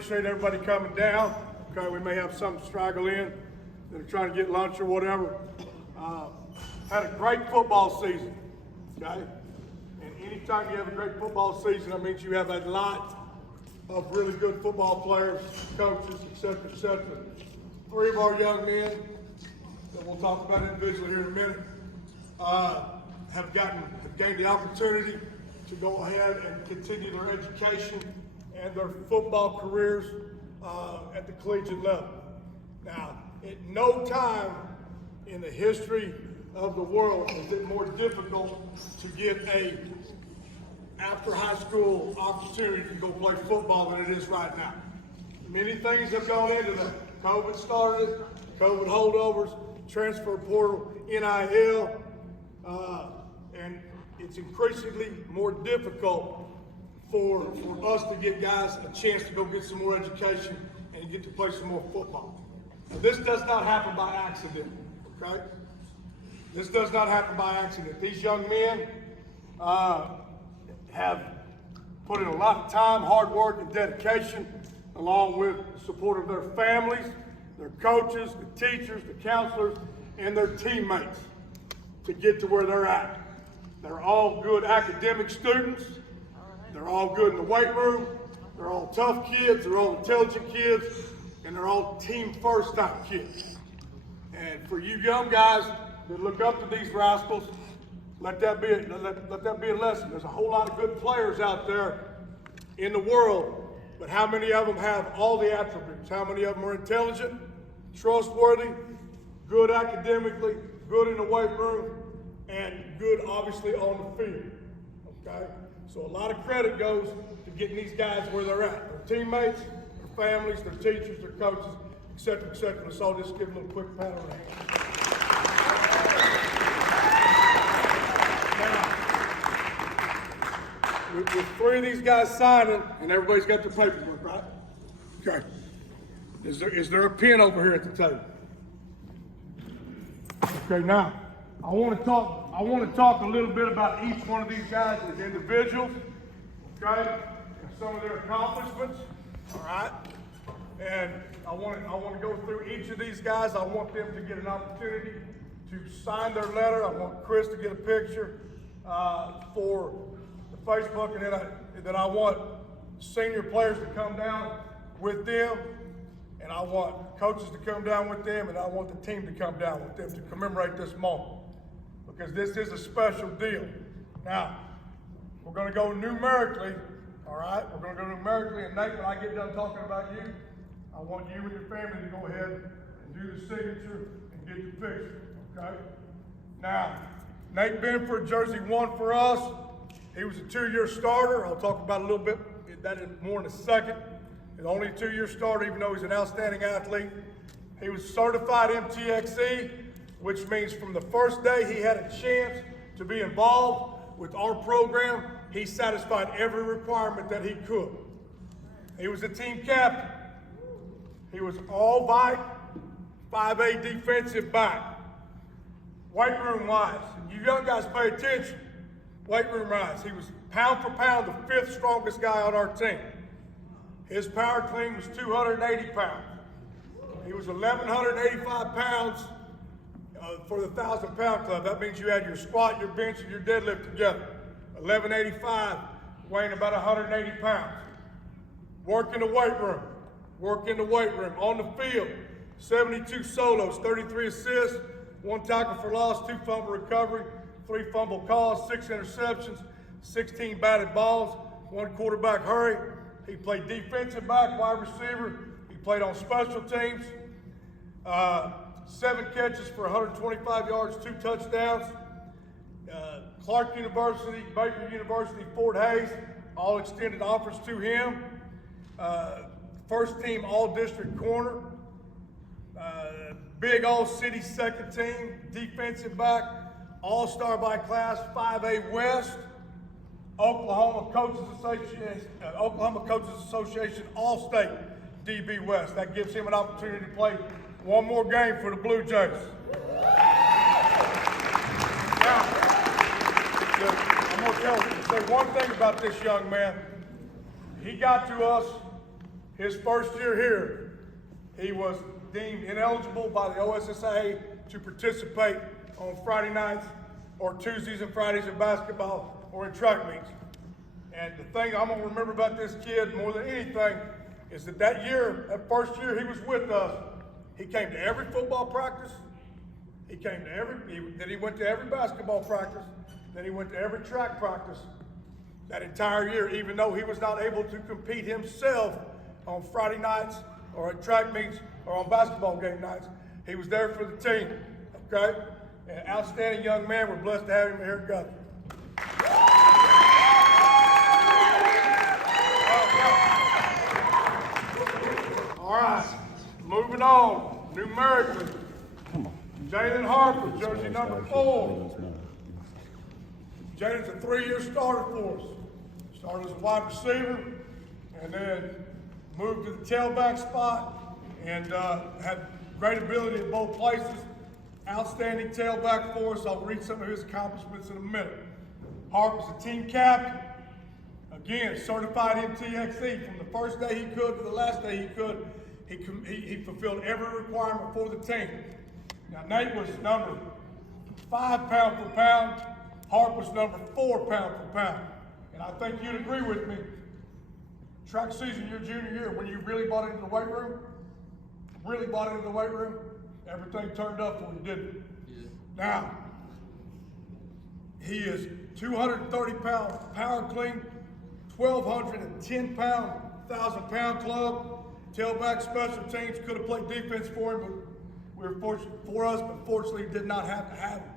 appreciate everybody coming down. Okay, we may have some straggle in that are trying to get lunch or whatever. Had a great football season, okay? And anytime you have a great football season, that means you have a lot of really good football players, coaches, et cetera, et cetera. 3 of our young men that we'll talk about individually here in a minute have gained the opportunity to go ahead and continue their education and their football careers at the collegiate level. Now, at no time in the history of the world is it more difficult to get a after high school opportunity to go play football than it is right now. Many things have gone into that. COVID started, COVID holdovers, transfer portal, NIL, and it's increasingly more difficult for us to get guys a chance to go get some more education and get to play some more football. Now, this does not happen by accident, okay? This does not happen by accident. These young men have put in a lot of time, hard work, and dedication, along with the support of their families, their coaches, the teachers, the counselors, and their teammates to get to where they're at. They're all good academic students. They're all good in the weight room. They're all tough kids. They're all intelligent kids. And they're all team first type kids. And for you young guys that look up to these rascals, let that be a lesson. There's a whole lot of good players out there in the world, but how many of them have all the attributes? How many of them are intelligent, trustworthy, good academically, good in the weight room, and good obviously on the field? Okay? So a lot of credit goes to getting these guys where they're at. Their teammates, their families, their teachers, their coaches, et cetera, et cetera. So I'll just give them a little quick pat on the hand. With 3 of these guys signing, and everybody's got their paperwork, right? Okay. Is there a pen over here at the table? Okay, now I want to talk a little bit about each one of these guys as individuals, okay, and some of their accomplishments. All right. And I want to go through each of these guys. I want them to get an opportunity to sign their letter. I want Chris to get a picture for Facebook, and then I want senior players to come down with them, and I want coaches to come down with them, and I want the team to come down with them to commemorate this moment, because this is a special deal. Now, we're going to go numerically, all right? We're going to go numerically, and Nate, when I get done talking about you, I want you and your family to go ahead and do the signature and get the picture, okay? Now, Nate Benford, jersey 1 for us. He was a 2-year starter. I'll talk about a little bit that more in a second. He's only a 2-year starter, even though he's an outstanding athlete. He was certified MTXE, which means from the first day he had a chance to be involved with our program, he satisfied every requirement that he could. He was a team captain. He was all white, 5A defensive back. Weight room wise, and you young guys pay attention. Weight room wise, he was pound for pound the 5th strongest guy on our team. His power clean was 280 pounds. He was 1,185 pounds for the 1,000-pound club. That means you had your squat, your bench, and your deadlift together. 1,185, weighing about 180 pounds. Work in the weight room. Work in the weight room. On the field, 72 solos, 33 assists, 1 tackle for loss, 2 fumble recovery, 3 fumble calls, 6 interceptions, 16 batted balls, 1 quarterback hurry. He played defensive back, wide receiver. He played on special teams. 7 catches for 125 yards, 2 touchdowns. Clark University, Baker University, Fort Hays, all extended offers to him. First team all-district corner. Big All-City second team, defensive back, all-star by class, 5A West, Oklahoma Coaches Association All-State DB West. That gives him an opportunity to play one more game for the Blue Jays. Now, I'm going to say one thing about this young man. He got to us His first year here, he was deemed ineligible by the OSSA to participate on Friday nights or Tuesdays and Fridays in basketball or in track meets. And the thing I'm gonna remember about this kid more than anything is that year, that first year he was with us, he came to every football practice, then he went to every basketball practice, then he went to every track practice that entire year, even though he was not able to compete himself on Friday nights or at track meets or on basketball game nights. He was there for the team, okay? An outstanding young man. We're blessed to have him here at Guthrie. All right, moving on, numerically. Jalen Harper, jersey number 4. Jalen's a 3-year starter for us. Started as a wide receiver and then moved to the tailback spot and had great ability in both places. Outstanding tailback for us. I'll read some of his accomplishments in a minute. Harper's a team captain. Again, certified MTXE. From the first day he could to the last day he could, he fulfilled every requirement for the team. Now, Nate was number 5 pound per pound. Harper's number 4 pound per pound. And I think you'd agree with me. Track season, your junior year, when you really bought into the weight room, everything turned up for you, didn't it? Yeah. Now, he is 230 pounds power clean, 1,210 pound, 1,000 pound club. Tailback special teams could have played defense for him, but we were fortunate for us, but fortunately did not have to have him.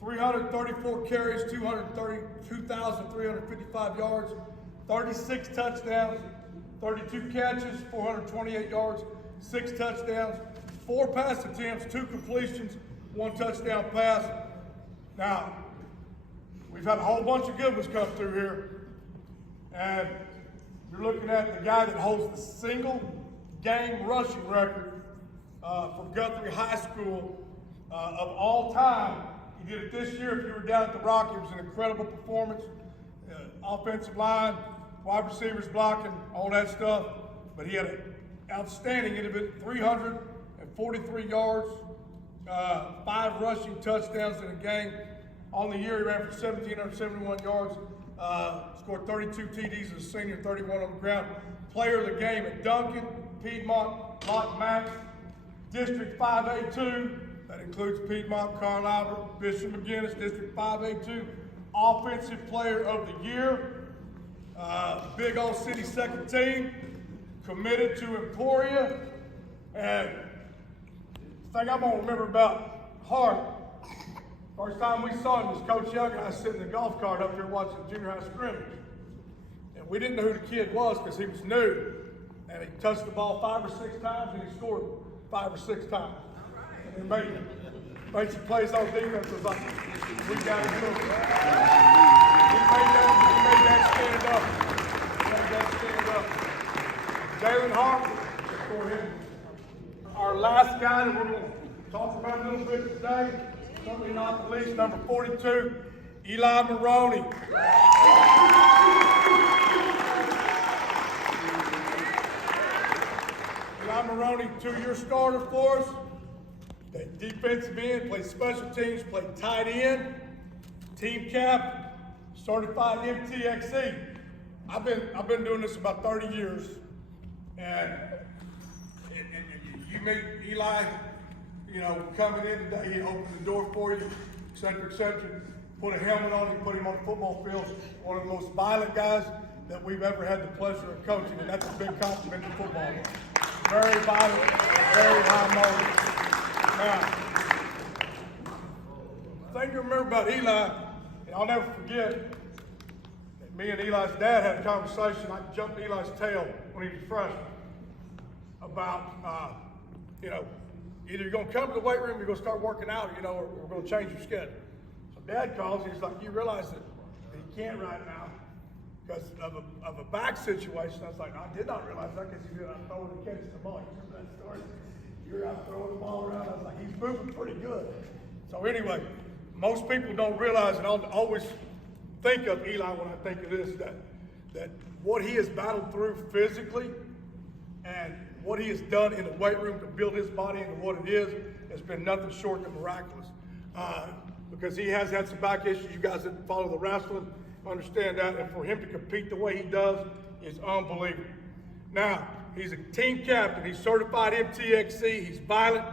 334 carries, 2,355 yards, 36 touchdowns, 32 catches, 428 yards, 6 touchdowns, 4 pass attempts, 2 completions, 1 touchdown pass. Now, we've had a whole bunch of good ones come through here. And you're looking at the guy that holds the single game rushing record for Guthrie High School of all time. He did it this year. If you were down at the Rock, it was an incredible performance. Offensive line, wide receivers blocking, all that stuff. But he had an outstanding individual, 343 yards, 5 rushing touchdowns in a game. On the year, he ran for 1,771 yards, scored 32 TDs as a senior, 31 on the ground. Player of the game at Duncan, Piedmont, Lott Max, District 5A2, that includes Piedmont, Carl Albert, Bishop McGinnis, District 5A2, Offensive Player of the Year, Big Old City second team, committed to Emporia. And the thing I'm gonna remember about Hart, first time we saw him was Coach Young and I sitting in the golf cart up here watching the junior high scrimmage. And we didn't know who the kid was because he was new. And he touched the ball 5 or 6 times and he scored 5 or 6 times. And he made some plays on defense. It was like, we got to do it. He made that stand up. Jalen Harper, for him. Our last guy that we're going to talk about a little bit today, certainly not the least, number 42, Eli Maroney. Eli Maroney, 2-year starter for us. Played defensive end, played special teams, played tight end, team captain, certified MTXE. I've been doing this about 30 years, and you meet Eli, you know, coming in today, he opened the door for you, et cetera, put a helmet on him, put him on the football field. One of the most violent guys that we've ever had the pleasure of coaching, and that's a big compliment to football. Very violent, very high motor. Now, the thing you remember about Eli, and I'll never forget, that me and Eli's dad had a conversation. I jumped Eli's tail when he was freshman about, you know, either you're going to come to the weight room, you're going to start working out, you know, or we're going to change your schedule. So Dad calls, he's like, you realize that he can't right now because of a back situation. I was like, I did not realize that because you're out throwing and catching the ball. You remember that story? You're out throwing the ball around. I was like, he's moving pretty good. So anyway, most people don't realize, and I'll always think of Eli when I think of this, that what he has battled through physically And what he has done in the weight room to build his body into what it is has been nothing short than miraculous. Because he has had some back issues. You guys that follow the wrestling understand that. And for him to compete the way he does is unbelievable. Now, he's a team captain. He's certified MTXC. He's violent.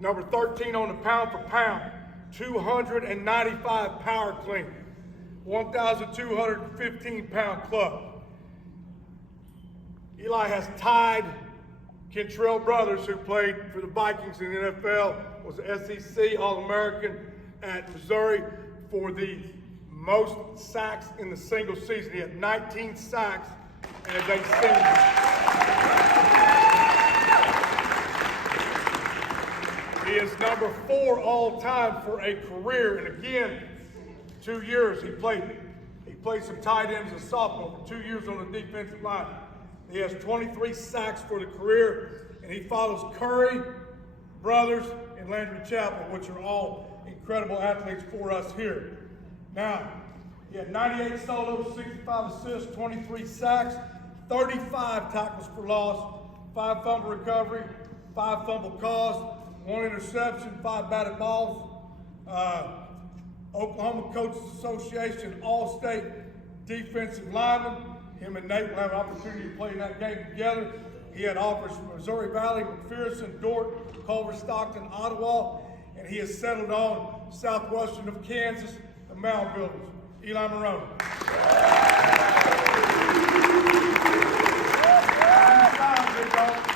Number 13 on the pound for pound. 295 power clean. 1,215 pound club. Eli has tied Kentrell Brothers, who played for the Vikings in the NFL, was the SEC All-American at Missouri for the most sacks in the single season. He had 19 sacks as a senior. He is number 4 all time for a career, and again, 2 years he played some tight ends as a sophomore for 2 years on the defensive line. He has 23 sacks for the career, and he follows Curry, Brothers, and Landry Chapel, which are all incredible athletes for us here. Now, he had 98 solos, 65 assists, 23 sacks, 35 tackles for loss, 5 fumble recovery, 5 fumble caused, 1 interception, 5 batted balls. Oklahoma Coaches Association All-State defensive lineman. Him and Nate will have an opportunity to play in that game together. He had offers from Missouri Valley, McPherson, Dordt, Culver, Stockton, Ottawa, and he has settled on southwestern of Kansas, the Mound Builders. Eli Marone. Big dog.